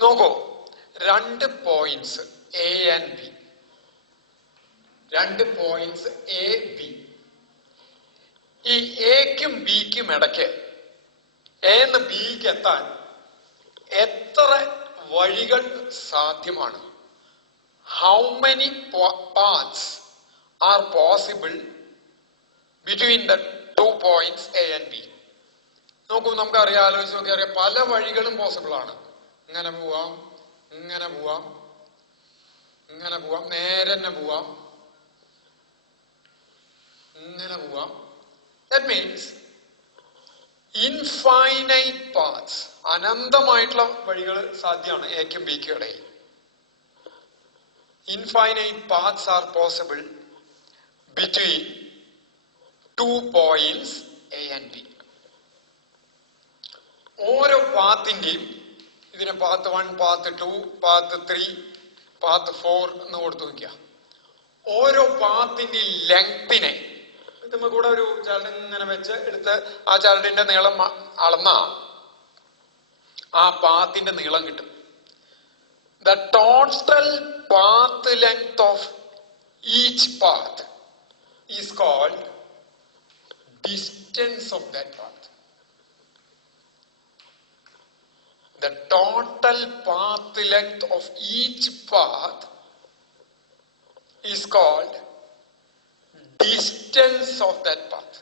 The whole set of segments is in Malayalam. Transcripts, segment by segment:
നോക്കൂ, രണ്ട് പോയിന്റ്സ് എ ആൻഡ് ബി, രണ്ട് പോയിന്റ്സ് എ ബി. ഈ എക്കും ബിക്കും ഇടയ്ക്ക് എന്ന് ബിക്ക് എത്താൻ എത്ര വഴികൾ സാധ്യമാണ്? How many paths R possible between the two points A and B? നോക്കൂ, നമുക്ക് അറിയാം, ആലോചിച്ച് നോക്കി അറിയാം, പല വഴികളും പോസിബിൾ ആണ്. ഇങ്ങനെ പോവാം, ഇങ്ങനെ പോവാം, ഇങ്ങനെ പോവാം, നേരെ തന്നെ പോവാം, ഇങ്ങനെ പോവാം. ദാറ്റ് മീൻസ് ഇൻഫൈനൈറ്റ് പാത്സ്, അനന്തമായിട്ടുള്ള വഴികൾ സാധ്യമാണ് എക്കും ബിക്കും ഇടയിൽ. Infinite paths R possible between two points A and B. ഓരോ പാത്തിന്റെയും, ഇതിനെ പാത്ത് 1, പാത്ത് 2, പാത്ത് 3, പാത്ത് 4 എന്ന് കൊടുത്തു നോക്കിയ ഓരോ പാത്തിന്റെ ലെങ്തിനെ നമ്മൾ കൂടെ ഒരു ചരട് ഇങ്ങനെ വെച്ച് എടുത്ത് ആ ചരടിന്റെ നീളം അളന്ന ആ പാത്തിന്റെ നീളം കിട്ടും. The total path length of each path is called distance of that path. The total path length of each path is called distance of that path.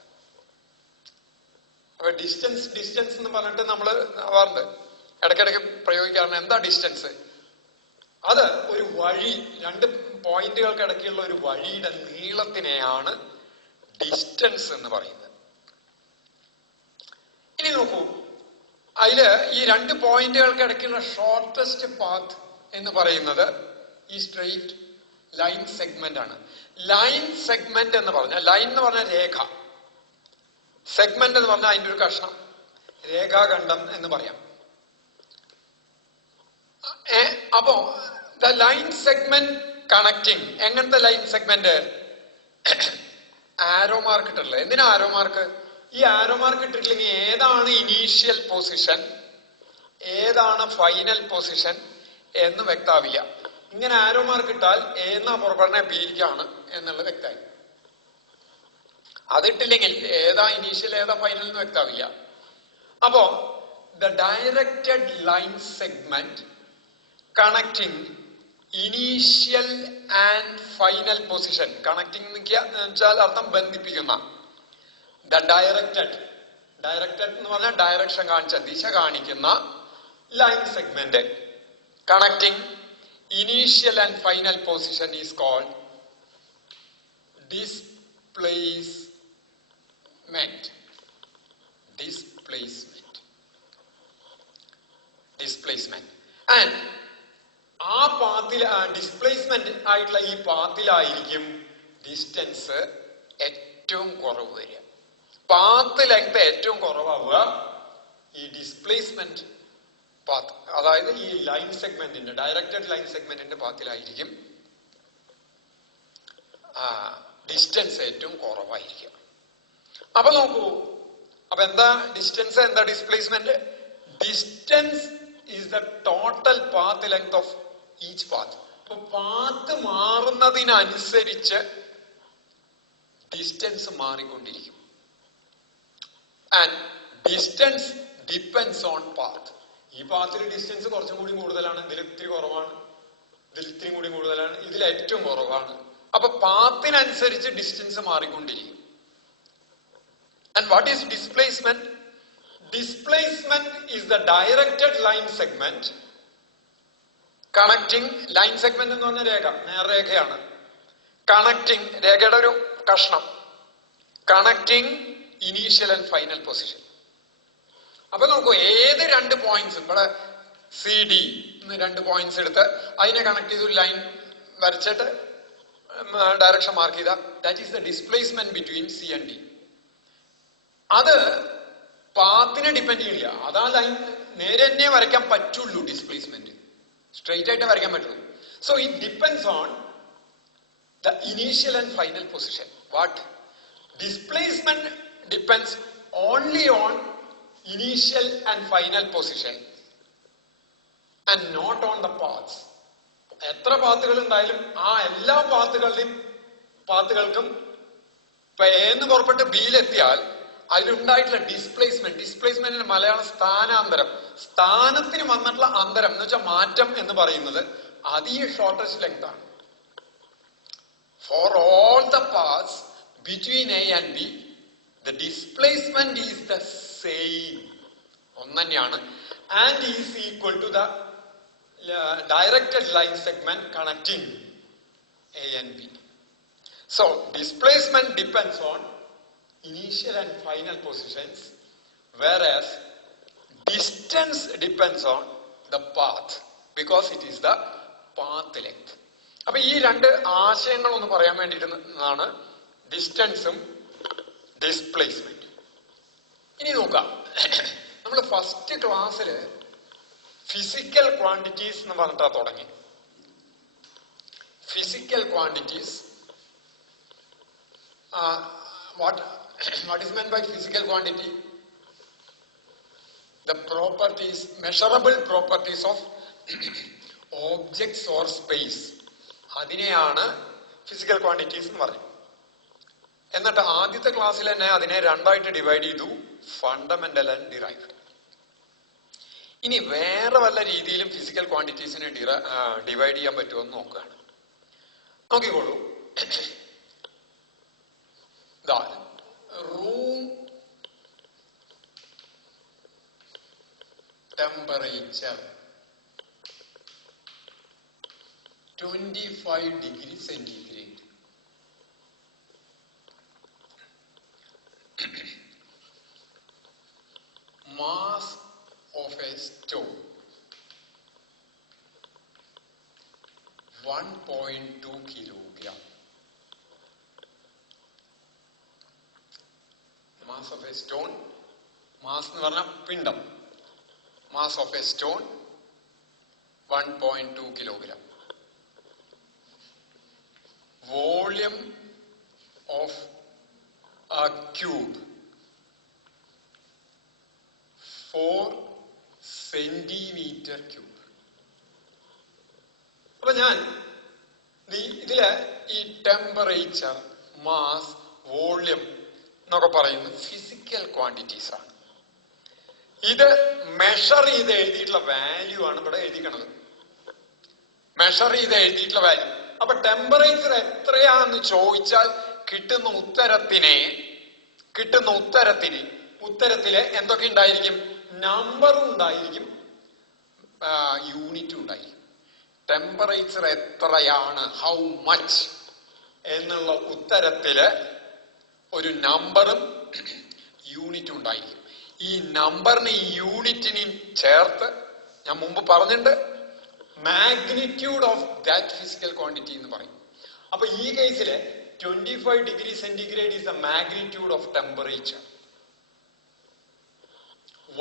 അപ്പൊ ഡിസ്റ്റൻസ് എന്ന് പറഞ്ഞിട്ട് നമ്മൾ പറഞ്ഞത് ഇടയ്ക്കിടയ്ക്ക് പ്രയോഗിക്കാറുണ്ട്. എന്താ ഡിസ്റ്റൻസ്? അത് ഒരു വഴി, രണ്ട് പോയിന്റുകൾക്ക് ഇടയ്ക്കുള്ള ഒരു വഴിയുടെ നീളത്തിനെയാണ് ഡിസ്റ്റൻസ് എന്ന് പറയുന്നത്. ഇനി നോക്കൂ, അതില് ഈ രണ്ട് പോയിന്റുകൾക്ക് ഇടയ്ക്കുള്ള ഷോർട്ടസ്റ്റ് പാത്ത് എന്ന് പറയുന്നത് ഈ സ്ട്രെയിറ്റ് ലൈൻ സെഗ്മെന്റ് ആണ്. ലൈൻ സെഗ്മെന്റ് എന്ന് പറഞ്ഞാൽ, ലൈൻ എന്ന് പറഞ്ഞാൽ രേഖ, സെഗ്മെന്റ് എന്ന് പറഞ്ഞാൽ അതിന്റെ ഒരു കഷ്ണം, രേഖാഖണ്ഡം എന്ന് പറയാം. അപ്പോ ദ ലൈൻ സെഗ്മെന്റ് കണക്റ്റിംഗ്, എങ്ങനത്തെ ലൈൻ സെഗ്മെന്റ്? ആരോ മാർക്ക് ഇട്ടല്ലേ. എന്തിനാ ആരോ മാർക്ക്? ഈ ആരോ മാർക്ക് ഇട്ടിട്ടില്ലെങ്കിൽ ഏതാണ് ഇനീഷ്യൽ പൊസിഷൻ, ഏതാണ് ഫൈനൽ പൊസിഷൻ എന്ന് വ്യക്താവില്ല. ഇങ്ങനെ ആരോ മാർക്ക് ഇട്ടാൽ എന്നാ പുറപ്പെടുന്ന ബിയിലേക്കാണ് എന്നുള്ളത് വ്യക്തമായി. അതിട്ടില്ലെങ്കിൽ ഏതാ ഇനീഷ്യൽ ഏതാ ഫൈനൽ എന്ന് വ്യക്താവില്ല. അപ്പോ the directed line segment connecting initial and final position, connecting എന്ന് വെച്ചാൽ അർത്ഥം ബന്ധിപ്പിക്കുന്ന. ദ ഡയറക്റ്റഡ് എന്ന് പറഞ്ഞാൽ ഡയറക്ഷൻ കാണിച്ച, ദിശ കാണിക്കുന്ന line segment connecting initial and final position is called displacement. And ആ പാത്തിൽ, ഡിസ്പ്ലേസ്മെന്റ് ആയിട്ടുള്ള ഈ പാത്തിലായിരിക്കും ഡിസ്റ്റൻസ് ഏറ്റവും കുറവ് വരിക. പാത്ത് ലെങ്ത് ഏറ്റവും കുറവാവുക ഈ ഡിസ്പ്ലേസ്മെന്റ് പാത്ത്, അതായത് ഈ ലൈൻ സെഗ്മെന്റിന്റെ, ഡയറക്റ്റഡ് ലൈൻ സെഗ്മെന്റിന്റെ പാത്തിലായിരിക്കും ഡിസ്റ്റൻസ് ഏറ്റവും കുറവായിരിക്കും. അപ്പൊ നോക്കൂ, അപ്പൊ എന്താ ഡിസ്റ്റൻസ്, എന്താ displacement? Distance is the total path length of each path. അപ്പൊ പാത്ത് മാറുന്നതിനനുസരിച്ച് ഡിസ്റ്റൻസ് മാറിക്കൊണ്ടിരിക്കും. And distance depends own path. ഈ പാത്തിൽ ഡിസ്റ്റൻസ് കുറച്ചും കൂടി കൂടുതലാണ്, ഇതിൽ ഇത്തിരി കുറവാണ്, ഇതിൽ ഇത്തിരി കൂടി കൂടുതലാണ്, ഇതിൽ ഏറ്റവും കുറവാണ്. അപ്പൊ പാത്തിനനുസരിച്ച് ഡിസ്റ്റൻസ് മാറിക്കൊണ്ടിരിക്കും. And what is displacement? Displacement is the directed line segment connecting, line segment എന്ന് പറഞ്ഞ രേഖ, നേർരേഖയാണ്. കണക്റ്റിംഗ്, രേഖയുടെ ഒരു കഷ്ണം, connecting initial and final position. അപ്പൊ നോക്കൂ, ഏത് രണ്ട് പോയിന്റ്സ്, ഇവിടെ സി ഡി എന്ന് രണ്ട് പോയിന്റ്സ് എടുത്ത് അതിനെ കണക്ട് ചെയ്ത് ഒരു ലൈൻ വരച്ചിട്ട് ഡയറക്ഷൻ മാർക്ക് ചെയ്ത, that is the displacement between C and D. അത് പാത്തിനെ ഡിപ്പെൻഡ് ചെയ്യില്ല. അതാ ലൈൻ നേരെ തന്നെ വരയ്ക്കാൻ പറ്റുള്ളൂ. ഡിസ്പ്ലേസ്മെന്റ് സ്ട്രെയിറ്റ് ആയിട്ട് വരയ്ക്കാൻ പറ്റുള്ളൂ. So it depends on the initial and final position. What? Displacement depends only on initial and final position. and not on the paths. എത്ര പാത്തുകൾ ഉണ്ടായാലും ആ എല്ലാ പാത്തുകൾക്കും ഇപ്പൊ എന്ന് പുറപ്പെട്ട് ബിയിലെത്തിയാൽ അതിലുണ്ടായിട്ടുള്ള ഡിസ്പ്ലേസ്മെന്റിന് മലയാളം സ്ഥാനാന്തരം, സ്ഥാനത്തിന് വന്നിട്ടുള്ള അന്തരം എന്ന് വെച്ചാൽ മാറ്റം എന്ന് പറയുന്നത് അത് ഈ ഷോർട്ടസ്റ്റ് ലെങ്ത് ആണ്. For all the paths between A and B the displacement is the same, ഒന്നെന്നെയാണ്, and is equal to the directed line segment connecting A and B. So displacement depends on initial and final positions, whereas distance depends on the path because it is the path length. അപ്പൊ ഈ രണ്ട് ആശയങ്ങൾ ഒന്ന് പറയാൻ വേണ്ടിയിട്ടാണ് ഡിസ്റ്റൻസും ഡിസ്പ്ലേസ്മെന്റ്. ഇനി നോക്കാം, നമ്മൾ ഫസ്റ്റ് ക്ലാസ്സിൽ ഫിസിക്കൽ ക്വാണ്ടിറ്റീസ് എന്ന് പറഞ്ഞിട്ടാ തുടങ്ങി. Physical quantities, what is meant by physical quantity? The properties, measurable properties of objects or space, അതിനെയാണ് ഫിസിക്കൽ ക്വാണ്ടിറ്റീസ് എന്ന് പറയും. എന്നിട്ട് ആദ്യത്തെ ക്ലാസ്സിൽ തന്നെ അതിനെ രണ്ടായിട്ട് ഡിവൈഡ് ചെയ്തു, ഫണ്ടമെന്റൽ ആൻഡ് ഡിറൈവ്ഡ്. ഇനി വേറെ വല്ല രീതിയിലും ഫിസിക്കൽ ക്വാണ്ടിറ്റീസിനെ ഡിവൈഡ് ചെയ്യാൻ പറ്റുമോ എന്ന് നോക്കുകയാണ്. നോക്കിക്കോളൂ, room temperature 25 degree centigrade. Mass of a stone 1.2 kilogram. Mass of a stone, mass എന്ന് പറഞ്ഞാൽ പിണ്ഡം, mass of a stone 1.2 kilogram. Volume of a cube 4 centimeter cube. അപ്പൊ ഞാൻ ഇതില് ഈ ടെമ്പറേച്ചർ, മാസ്, വോള്യം എന്നൊക്കെ പറയുന്നത് ഫിസിക്കൽ ക്വാണ്ടിറ്റീസ് ആണ്. ഇത് മെഷർ ചെയ്ത് എഴുതിയിട്ടുള്ള വാല്യൂ ആണ് ഇവിടെ എഴുതിക്കണത്. മെഷർ ചെയ്ത് എഴുതിയിട്ടുള്ള വാല്യൂ. അപ്പൊ ടെമ്പറേച്ചർ എത്രയാന്ന് ചോദിച്ചാൽ കിട്ടുന്ന ഉത്തരത്തില് എന്തൊക്കെ ഉണ്ടായിരിക്കും? നമ്പറും ഉണ്ടായിരിക്കും, യൂണിറ്റും ഉണ്ടായിരിക്കും. ടെമ്പറേച്ചർ എത്രയാണ്, ഹൗ മച്ച് എന്നുള്ള ഉത്തരത്തില് ഒരു നമ്പറും യൂണിറ്റും ഉണ്ടായിരിക്കും. ഈ നമ്പറിന് ഈ യൂണിറ്റിനെയും ചേർത്ത് ഞാൻ മുമ്പ് പറഞ്ഞിട്ടുണ്ട്, magnitude of that physical quantity എന്ന് പറയും. അപ്പൊ ഈ കേസില് 25 degree centigrade is the magnitude of temperature.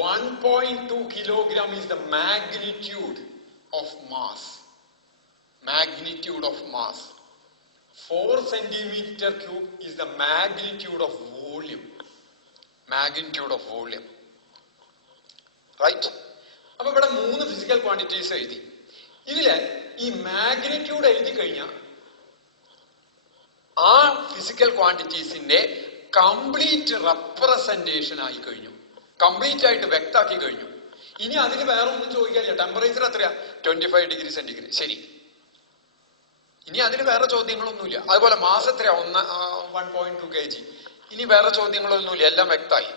1.2 kilogram is the magnitude of mass. 4 centimeter cube is the magnitude of volume. Right? അപ്പൊ ഇവിടെ 3 ഫിസിക്കൽ ക്വാണ്ടിറ്റീസ് എഴുതി. ഇതില് ഈ മാഗ്നിറ്റ്യൂഡ് എഴുതി കഴിഞ്ഞാൽ ആ ഫിസിക്കൽ ക്വാണ്ടിറ്റീസിന്റെ കംപ്ലീറ്റ് റെപ്രസെന്റേഷൻ ആയി കഴിഞ്ഞു, കംപ്ലീറ്റ് ആയിട്ട് വ്യക്താക്കി കഴിഞ്ഞു. ഇനി അതിന് വേറെ ഒന്നും ചോദിക്കാനില്ല. ടെമ്പറേച്ചർ എത്രയാ? 25 ഡിഗ്രി സെന്റിഗ്രേഡ്. ശരി, ഇനി അതിന് വേറെ ചോദ്യങ്ങളൊന്നുമില്ല. അതുപോലെ മാസ് എത്രയാ? 1.2 kg. ഇനി വേറെ ചോദ്യങ്ങളൊന്നുമില്ല, എല്ലാം വ്യക്തമായി.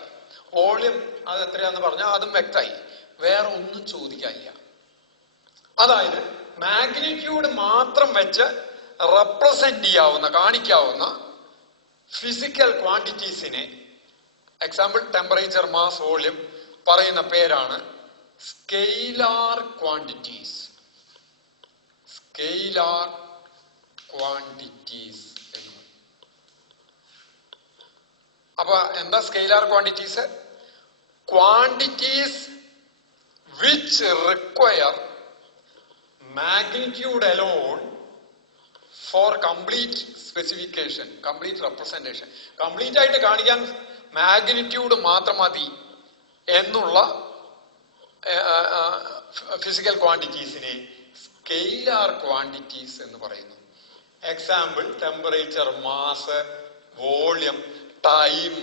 വോള്യം അത് എത്രയാന്ന് പറഞ്ഞാൽ അതും വ്യക്തമായി. വേറെ ഒന്നും ചോദിക്കാനില്ല. അതായത് മാഗ്നിറ്റ്യൂഡ് മാത്രം വെച്ച് റെപ്രസെന്റ് ചെയ്യാവുന്ന, കാണിക്കാവുന്ന ഫിസിക്കൽ ക്വാണ്ടിറ്റീസിനെ, എക്സാമ്പിൾ ടെമ്പറേച്ചർ, മാസ്, വോള്യം, പറയുന്ന പേരാണ് സ്കെയിലാർ ക്വാണ്ടിറ്റീസ്. സ്കെയിലാർ ക്വാണ്ടിറ്റീസ് എന്ന് പറയും. അപ്പൊ എന്താ scalar quantities? Quantities which require magnitude alone for complete specification, complete representation. Complete ആയിട്ട് കാണിക്കാൻ മാഗ്നിറ്റ്യൂഡ് മാത്രം മതി എന്നുള്ള ഫിസിക്കൽ ക്വാണ്ടിറ്റീസിനെ സ്കെയിലാർ ക്വാണ്ടിറ്റീസ് എന്ന് പറയുന്നു. Example temperature, mass, volume, time,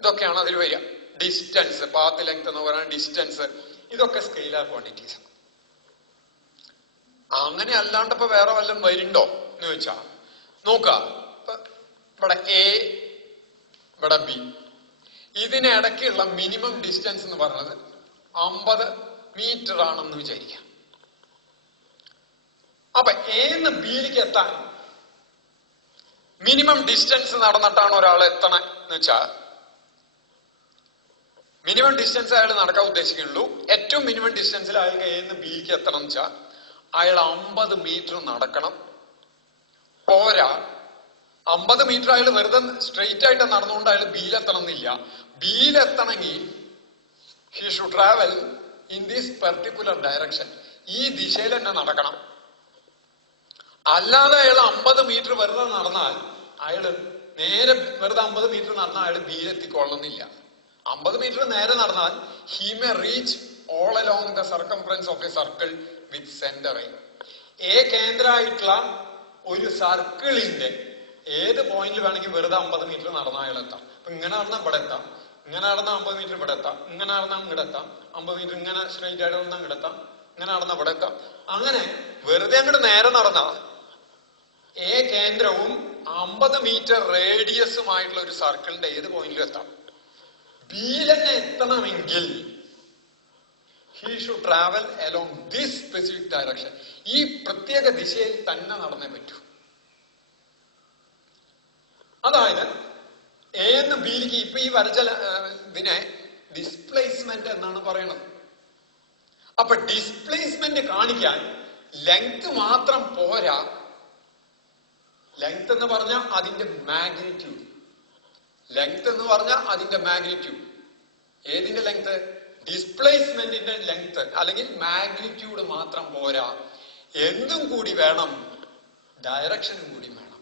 ഇതൊക്കെയാണ് അതിൽ വരിക. ഡിസ്റ്റൻസ്, പാത്ത് ലെങ്ത് എന്ന് പറയുന്ന ഡിസ്റ്റൻസ്, ഇതൊക്കെ സ്കെയിലാർ ക്വാണ്ടിറ്റീസ്. അങ്ങനെ അല്ലാണ്ട് ഇപ്പൊ വേറെ വല്ലതും വരുന്നുണ്ടോ എന്ന് ചോദിച്ചാ നോക്കുക. ഇവിടെ എ, ഇവിടെ ബി, ഇതിനിടയ്ക്കുള്ള മിനിമം ഡിസ്റ്റൻസ് എന്ന് പറയുന്നത് 50 മീറ്റർ ആണെന്ന് വിചാരിക്കാം. അപ്പൊ എന്ന് ബിയിലേക്ക് എത്താൻ മിനിമം ഡിസ്റ്റൻസ് നടന്നിട്ടാണ് ഒരാൾ എത്തണം എന്ന് വെച്ചാൽ, മിനിമം ഡിസ്റ്റൻസ് അയാൾ നടക്കാൻ ഉദ്ദേശിക്കുന്നുള്ളൂ. ഏറ്റവും മിനിമം ഡിസ്റ്റൻസിൽ അയാൾക്ക് എന്ന് ബിയിലേക്ക് എത്തണം എന്ന് വെച്ചാൽ അയാൾ 50 മീറ്റർ നടക്കണം. പോരാ, 50 മീറ്റർ അയാൾ വെറുതെ സ്ട്രെയിറ്റ് ആയിട്ട് നടന്നുകൊണ്ട് അയാൾ ബിയിലെത്തണം എന്നില്ല. ബിയിലെത്തണമെങ്കിൽ he should travel in this particular direction, ഈ ദിശയിൽ തന്നെ നടക്കണം. അല്ലാതെ അയാൾ 50 മീറ്റർ വെറുതെ നടന്നാൽ അയാള് നേരെ വെറുതെ 50 മീറ്റർ നടന്നാൽ അയാൾ ബിയിലെത്തിക്കൊള്ളുന്നില്ല. 50 മീറ്റർ നേരെ നടന്നാൽ he may reach all along the circumference of a circle with centre A. കേന്ദ്രമായിട്ടുള്ള ഒരു സർക്കിളിന്റെ ഏത് പോയിന്റിൽ വേണമെങ്കിൽ വെറുതെ 50 മീറ്റർ നടന്നാൽ അയാൾ എത്താം. അപ്പൊ ഇങ്ങനെ നടന്നാൽ ഇവിടെ എത്താം, ഇങ്ങനെ നടന്നാൽ 50 മീറ്റർ ഇവിടെ എത്താം, ഇങ്ങനെ നടന്നാൽ ഇവിടെ എത്താം, 50 മീറ്റർ ഇങ്ങനെ സ്ട്രെയിറ്റ് ആയിട്ട് നടന്നാൽ ഇവിടെ എത്താം, ഇങ്ങനെ നടന്നാൽ ഇവിടെ എത്താം. അങ്ങനെ വെറുതെ അങ്ങോട്ട് നേരെ നടന്നാൽ എ കേന്ദ്രവും 50 മീറ്റർ റേഡിയസുമായിട്ടുള്ള ഒരു സർക്കിളിന്റെ ഏത് പോയിന്റിലും എത്താം. ബിയിൽ തന്നെ എത്തണമെങ്കിൽ he should travel along this specific direction, ഈ പ്രത്യേക ദിശയിൽ തന്നെ നടന്നേ പറ്റൂ. അതായത് എ എന്ന് ബിയിലേക്ക് ഇപ്പൊ ഈ വരച്ച ഇതിനെ ഡിസ്പ്ലേസ്മെന്റ് എന്നാണ് പറയുന്നത്. അപ്പൊ ഡിസ്പ്ലേസ്മെന്റ് കാണിക്കാൻ ലെങ്ത് മാത്രം പോരാ. ലെങ്ത് എന്ന് പറഞ്ഞാൽ അതിന്റെ മാഗ്നിറ്റ്യൂഡ്, ലെങ്ത് എന്ന് പറഞ്ഞാൽ അതിന്റെ മാഗ്നിറ്റ്യൂഡ്. ഏതിന്റെ ലെങ്ത്? ഡിസ്പ്ലേസ്മെന്റിന്റെ ലെങ്ത് അല്ലെങ്കിൽ മാഗ്നിറ്റ്യൂഡ് മാത്രം പോരാ, എന്തും കൂടി വേണം, ഡയറക്ഷനും കൂടി വേണം.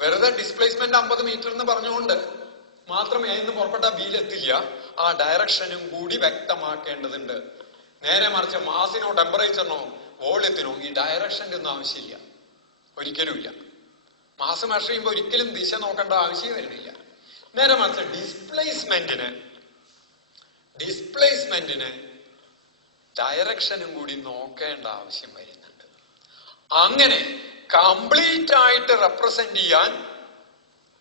വെറുതെ ഡിസ്പ്ലേസ്മെന്റ് 50 മീറ്റർ എന്ന് പറഞ്ഞുകൊണ്ട് മാത്രം എന്ന് പുറപ്പെട്ട ബിയിലെത്തില്ല, ആ ഡയറക്ഷനും കൂടി വ്യക്തമാക്കേണ്ടതുണ്ട്. നേരെ മറിച്ച് മാസിനോ ടെമ്പറേച്ചറിനോ വോള്യത്തിനോ ഈ ഡയറക്ഷന്റെ ഒന്നും ആവശ്യമില്ല, ഒരിക്കലും ഇല്ല. മാസ് മെഷർ ചെയ്യുമ്പോൾ ഒരിക്കലും ദിശ നോക്കേണ്ട ആവശ്യം വരുന്നില്ല. നേരെ മറിച്ച് ഡിസ്പ്ലേസ്മെന്റിന് ഡയറക്ഷനും കൂടി നോക്കേണ്ട ആവശ്യം വരുന്നുണ്ട്. അങ്ങനെ കംപ്ലീറ്റ് ആയിട്ട് റെപ്രസെന്റ് ചെയ്യാൻ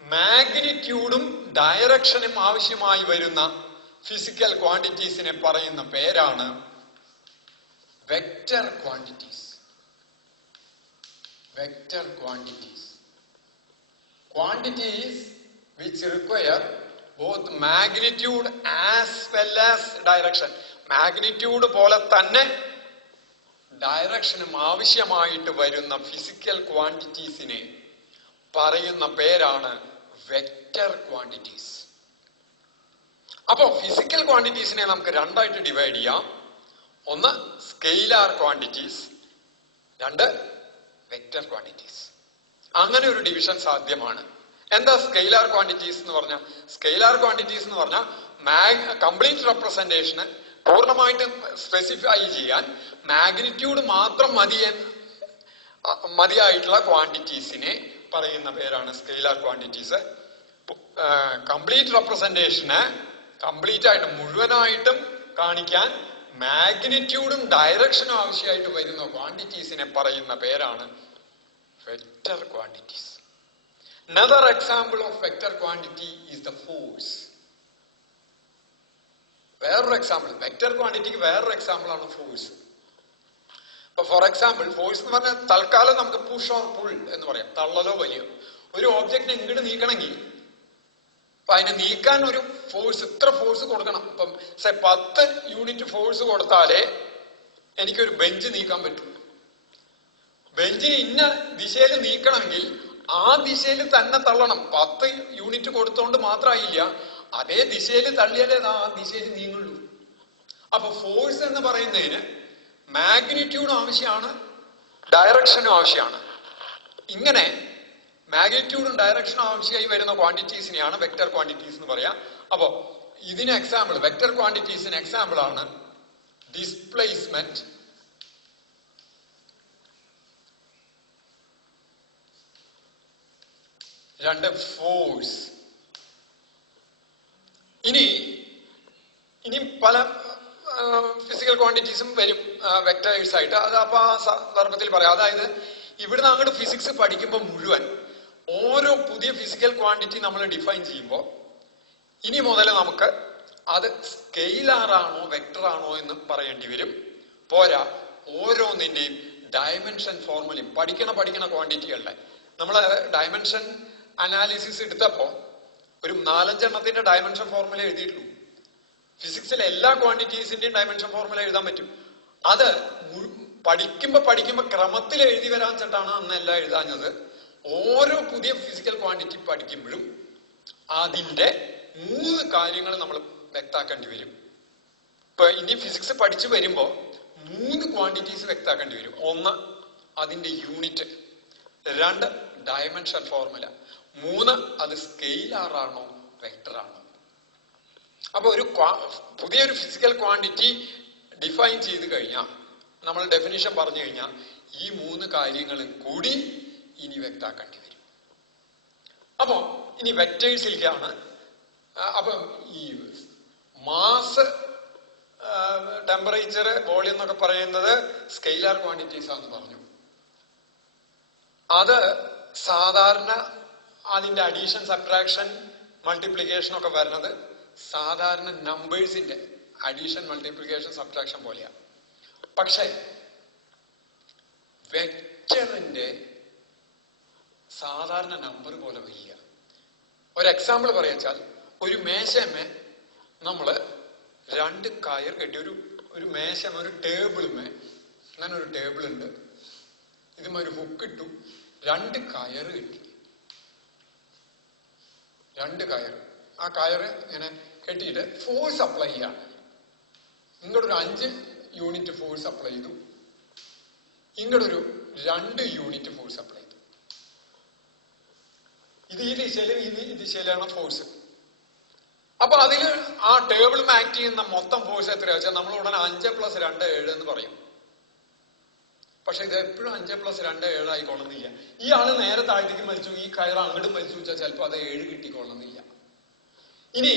മാഗ്നിറ്റ്യൂഡും ഡയറക്ഷനും ആവശ്യമായി വരുന്ന ഫിസിക്കൽ ക്വാണ്ടിറ്റീസിനെ പറയുന്ന പേരാണ് vector quantities. Vector quantities. Quantities which require both magnitude as well as direction. Magnitude പോലെ തന്നെ ഡയറക്ഷനും ആവശ്യമായിട്ട് വരുന്ന ഫിസിക്കൽ ക്വാണ്ടിറ്റീസിനെ പറയുന്ന പേരാണ് വെക്റ്റർ ക്വാണ്ടിറ്റീസ്. അപ്പോ ഫിസിക്കൽ ക്വാണ്ടിറ്റീസിനെ നമുക്ക് രണ്ടായിട്ട് ഡിവൈഡ് ചെയ്യാം. ഒന്ന് സ്കെയിലാർ ക്വാണ്ടിറ്റീസ്, രണ്ട് വെക്റ്റർ ക്വാണ്ടിറ്റീസ്. അങ്ങനെ ഒരു ഡിവിഷൻ സാധ്യമാണ്. എന്താ സ്കെയിലാർ ക്വാണ്ടിറ്റീസ് എന്ന് പറഞ്ഞാൽ? സ്കെയിലാർ ക്വാണ്ടിറ്റീസ് എന്ന് പറഞ്ഞാൽ കംപ്ലീറ്റ് റെപ്രസെന്റേഷന് പൂർണ്ണമായിട്ട് സ്പെസിഫൈ ചെയ്യാൻ മാഗ്നിറ്റ്യൂഡ് മാത്രം മതിയായിട്ടുള്ള ക്വാണ്ടിറ്റീസിനെ പറയുന്ന പേരാണ് സ്കെയിലാർ ക്വാണ്ടിറ്റീസ്. കംപ്ലീറ്റ് റെപ്രസെന്റേഷന് കംപ്ലീറ്റ് ആയിട്ട് മുഴുവനായിട്ടും കാണിക്കാൻ മാഗ്നിറ്റ്യൂഡും ഡയറക്ഷനും ആവശ്യമായിട്ട് വരുന്ന ക്വാണ്ടിറ്റീസിനെ പറയുന്ന പേരാണ് vector quantities. Another example of vector quantity is the force. വേറൊരു എക്സാമ്പിൾ, വെക്റ്റർ ക്വാണ്ടിറ്റിക്ക് വേറൊരു എക്സാമ്പിൾ ആണ് ഫോഴ്സ്. ഇപ്പൊ ഫോർ എക്സാമ്പിൾ ഫോഴ്സ് എന്ന് പറഞ്ഞാൽ തൽക്കാലം നമുക്ക് പുഷ് ഓർ പുൾ എന്ന് പറയാം, തള്ളലോ വലിയോ. ഒരു ഓബ്ജക്റ്റിനെ ഇങ്ങോട്ട് നീക്കണമെങ്കിൽ അപ്പൊ അതിനെ നീക്കാൻ ഒരു ഫോഴ്സ്, ഇത്ര ഫോഴ്സ് കൊടുക്കണം. ഇപ്പം 10 യൂണിറ്റ് ഫോഴ്സ് കൊടുത്താലേ എനിക്കൊരു ബെഞ്ച് നീക്കാൻ പറ്റും. ബെഞ്ചിന് ഇന്ന ദിശയിൽ നീക്കണമെങ്കിൽ ആ ദിശയിൽ തന്നെ തള്ളണം. 10 യൂണിറ്റ് കൊടുത്തോണ്ട് മാത്രമായില്ല, അതേ ദിശയിൽ തള്ളിയാലേ ആ ദിശയിൽ നീങ്ങുള്ളൂ. അപ്പൊ ഫോഴ്സ് എന്ന് പറയുന്നതിന് മാഗ്നിറ്റ്യൂഡും ആവശ്യമാണ്, ഡയറക്ഷനും ആവശ്യമാണ്. ഇങ്ങനെ മാഗ്നിറ്റ്യൂഡും ഡയറക്ഷനും ആവശ്യമായി വരുന്ന ക്വാണ്ടിറ്റീസിനെയാണ് വെക്റ്റർ ക്വാണ്ടിറ്റീസ് എന്ന് പറയാം. അപ്പോ ഇതിന് എക്സാമ്പിൾ, വെക്റ്റർ ക്വാണ്ടിറ്റീസിന് എക്സാമ്പിൾ ആണ് ഡിസ്പ്ലേസ്മെന്റ് രണ്ട് ഫോഴ്സ്. ഇനി പല ഫിസിക്കൽ ക്വാണ്ടിറ്റീസും വരും വെക്ടേഴ്സ് ആയിട്ട്. അത് അപ്പൊ ആ സന്ദർഭത്തിൽ പറയാം. അതായത് ഇവിടുന്ന് അങ്ങോട്ട് ഫിസിക്സ് പഠിക്കുമ്പോൾ മുഴുവൻ ഓരോ പുതിയ ഫിസിക്കൽ ക്വാണ്ടിറ്റി നമ്മൾ ഡിഫൈൻ ചെയ്യുമ്പോൾ ഇനി മുതൽ നമുക്ക് അത് സ്കെയിലാറാണോ വെക്ടർ ആണോ എന്ന് പറയേണ്ടി വരും. പോരാ, ഓരോന്നിന്റെയും ഡയമെൻഷൻ ഫോർമുലയും പഠിക്കണ ക്വാണ്ടിറ്റികളുടെ നമ്മൾ ഡയമെൻഷൻ അനാലിസിസ് എടുത്തപ്പോ ഒരു 4-5 ഡയമെൻഷൻ ഫോർമുല എഴുതിയിട്ടുള്ളൂ. ഫിസിക്സിലെ എല്ലാ ക്വാണ്ടിറ്റീസിന്റെയും ഡയമെൻഷൻ ഫോർമുല എഴുതാൻ പറ്റും. അത് പഠിക്കുമ്പോ ക്രമത്തിൽ എഴുതി വരാൻ വെച്ചിട്ടാണ് അന്ന് എല്ലാം എഴുതാഞ്ഞത്. ഓരോ പുതിയ ഫിസിക്കൽ ക്വാണ്ടിറ്റി പഠിക്കുമ്പോഴും അതിന്റെ 3 കാര്യങ്ങൾ നമ്മൾ വ്യക്താക്കേണ്ടി വരും. ഇപ്പൊ ഇനി ഫിസിക്സ് പഠിച്ചു വരുമ്പോ 3 ക്വാണ്ടിറ്റീസ് വ്യക്താക്കേണ്ടി വരും. 1 അതിന്റെ യൂണിറ്റ്, 2 ഡയമെൻഷൻ ഫോർമുല, 3 അത് സ്കെയിലാറാണോ വെക്ടർ ആണോ. അപ്പൊ പുതിയൊരു ഫിസിക്കൽ ക്വാണ്ടിറ്റി ഡിഫൈൻ ചെയ്ത് കഴിഞ്ഞാൽ, നമ്മൾ ഡെഫിനിഷൻ പറഞ്ഞു കഴിഞ്ഞാൽ, ഈ 3 കാര്യങ്ങളും കൂടി ഇനി വ്യക്താക്കേണ്ടി വരും. അപ്പോ ഇനി വെക്ടേഴ്സിലേക്കാണ്. അപ്പം ഈ മാസ്, ടെമ്പറേച്ചർ, വോളിയം എന്നൊക്കെ പറയുന്നത് സ്കെയിലാർ ക്വാണ്ടിറ്റീസ് ആണെന്ന് പറഞ്ഞു. അത് സാധാരണ അതിന്റെ അഡീഷൻ, സബ്ട്രാക്ഷൻ, മൾട്ടിപ്ലിക്കേഷൻ ഒക്കെ വരുന്നത് സാധാരണ നമ്പേഴ്സിന്റെ അഡീഷൻ, മൾട്ടിപ്ലിക്കേഷൻ, സബ്ട്രാക്ഷൻ പോലെയാണ്. പക്ഷെ വെക്ടറിന്റെ സാധാരണ നമ്പർ പോലെ വരില്ല. ഒരു എക്സാമ്പിൾ പറയാച്ചാൽ, ഒരു മേശമേ നമ്മള് 2 കയർ കെട്ടി, ഒരു മേശമ, ഒരു ടേബിളുമേ, അങ്ങനെ ഒരു ടേബിൾ ഉണ്ട്, ഇതുമേ ഒരു ഹുക്ക് ഇട്ടു, 2 കയറ് കെട്ടി. 2 കയർ, ആ കയറ് ഇങ്ങനെ കെട്ടിയിട്ട് ഫോഴ്സ് അപ്ലൈ ചെയ്യാണ്. ഇങ്ങോട്ടൊരു 5 യൂണിറ്റ് ഫോഴ്സ് അപ്ലൈ ചെയ്തു, ഇങ്ങോട്ടൊരു 2 യൂണിറ്റ് ഫോഴ്സ് അപ്ലൈ ചെയ്തു. ഇത് ഈ ദിശയിലും ഈ ദിശയിലാണ് ഫോഴ്സ്. അപ്പൊ അതില് ആ ടേബിളും ആക്ട് ചെയ്യുന്ന മൊത്തം ഫോഴ്സ് എത്രയാ വെച്ചാൽ നമ്മൾ ഉടനെ 5 + 2 7 എന്ന് പറയും. പക്ഷെ ഇത് എപ്പോഴും 5 + 2 7 ആയിക്കൊള്ളുന്നില്ല. ഈ ആള് നേരെ താഴത്തേക്ക് വലിച്ചു, ഈ കയർ അങ്ങോട്ടും വലിച്ചു വെച്ചാൽ ചിലപ്പോൾ അത് 7 കിട്ടിക്കൊള്ളുന്നില്ല. ഇനി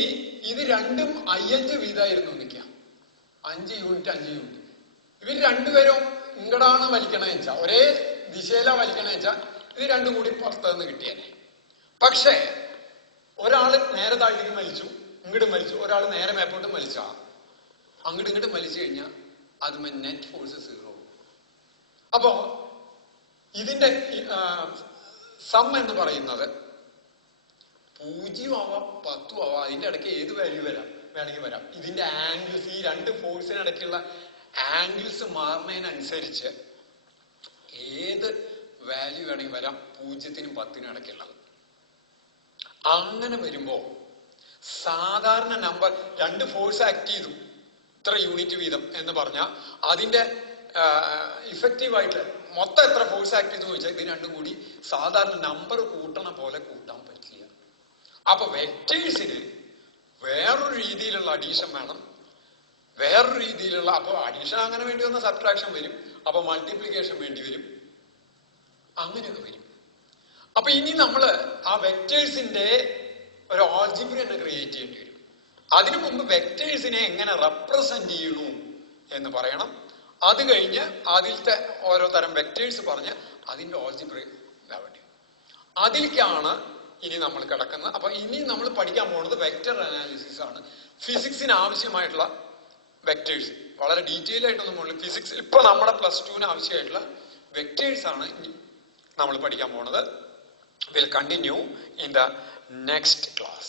ഇത് രണ്ടും 5 വീതമായിരുന്നു നിൽക്കാം, 5 യൂണിറ്റ് 5 യൂണിറ്റ്. ഇവർ രണ്ടുപേരും ഇങ്ങടാണ് വലിക്കണേ വെച്ചാൽ, ഒരേ ദിശയിലാ വലിക്കണേ വെച്ചാൽ ഇത് രണ്ടും കൂടി പുറത്തുനിന്ന് കിട്ടിയേനെ. പക്ഷേ ഒരാള് നേരെ താഴത്തേക്ക് വലിച്ചു, ഇങ്ങോട്ടും വലിച്ചു, ഒരാൾ നേരെ മേപ്പോട്ടും വലിച്ചാ അങ്ങോട്ടും വലിച്ചു കഴിഞ്ഞാൽ അതുമേ നെറ്റ് ഫോഴ്സ് 0. അപ്പോ ഇതിന്റെ സം എന്ന് പറയുന്നത് 0 ആവാം 10 ആവാം, അതിന്റെ ഇടയ്ക്ക് ഏത് വാല്യൂ വേണമെങ്കിൽ വരാം. ഇതിന്റെ ആംഗിൾസ്, ഈ 2 ഫോഴ്സിനിടയ്ക്കുള്ള ആംഗിൾസ് മാറുന്നതിനനുസരിച്ച് ഏത് വാല്യൂ വേണമെങ്കിൽ വരാം, 0-നും 10-നും ഇടയ്ക്കുള്ളത്. അങ്ങനെ വരുമ്പോ സാധാരണ നമ്പർ, 2 ഫോഴ്സ് ആക്ട് ചെയ്തു ഇത്ര യൂണിറ്റ് വീതം എന്ന് പറഞ്ഞാൽ അതിന്റെ ഇഫക്റ്റീവായിട്ട് മൊത്തം എത്ര ഫോഴ്സ് ആക്ട് ചെയ്തു ചോദിച്ചാൽ ഇത് രണ്ടും കൂടി സാധാരണ നമ്പർ കൂട്ടണ പോലെ കൂട്ടാൻ പറ്റില്ല. അപ്പൊ വെക്ടേഴ്സിന് വേറൊരു രീതിയിലുള്ള അഡീഷൻ വേണം, വേറൊരു രീതിയിലുള്ള, അപ്പൊ അഡീഷൻ അങ്ങനെ വേണ്ടി വന്ന സബ്ട്രാക്ഷൻ വരും, അപ്പൊ മൾട്ടിപ്ലിക്കേഷൻ വേണ്ടി വരും, അങ്ങനെയൊക്കെ വരും. അപ്പൊ ഇനി നമ്മള് ആ വെക്ടേഴ്സിന്റെ ഒരു ആൾജിബ്ര തന്നെ ക്രിയേറ്റ് ചെയ്യേണ്ടി വരും. അതിനു മുമ്പ് വെക്ടേഴ്സിനെ എങ്ങനെ റെപ്രസെന്റ് ചെയ്യണു എന്ന് പറയണം. അത് കഴിഞ്ഞ് അതിലത്തെ ഓരോ തരം വെക്ടേഴ്സ് പറഞ്ഞ് അതിന്റെ ആൾജിബ്ര വേണ്ടി, അതിലേക്കാണ് ഇനി നമ്മൾ കിടക്കുന്നത്. അപ്പൊ ഇനി നമ്മൾ പഠിക്കാൻ പോകുന്നത് വെക്ടർ അനാലിസിസ് ആണ്. ഫിസിക്സിന് ആവശ്യമായിട്ടുള്ള വെക്ടേഴ്സ് വളരെ ഡീറ്റെയിൽ ആയിട്ടൊന്നും ഫിസിക്സ് ഇപ്പൊ നമ്മുടെ +2-ന് ആവശ്യമായിട്ടുള്ള വെക്ടേഴ്സ് ആണ് ഇനി നമ്മൾ പഠിക്കാൻ പോകുന്നത്. We'll continue in the next class.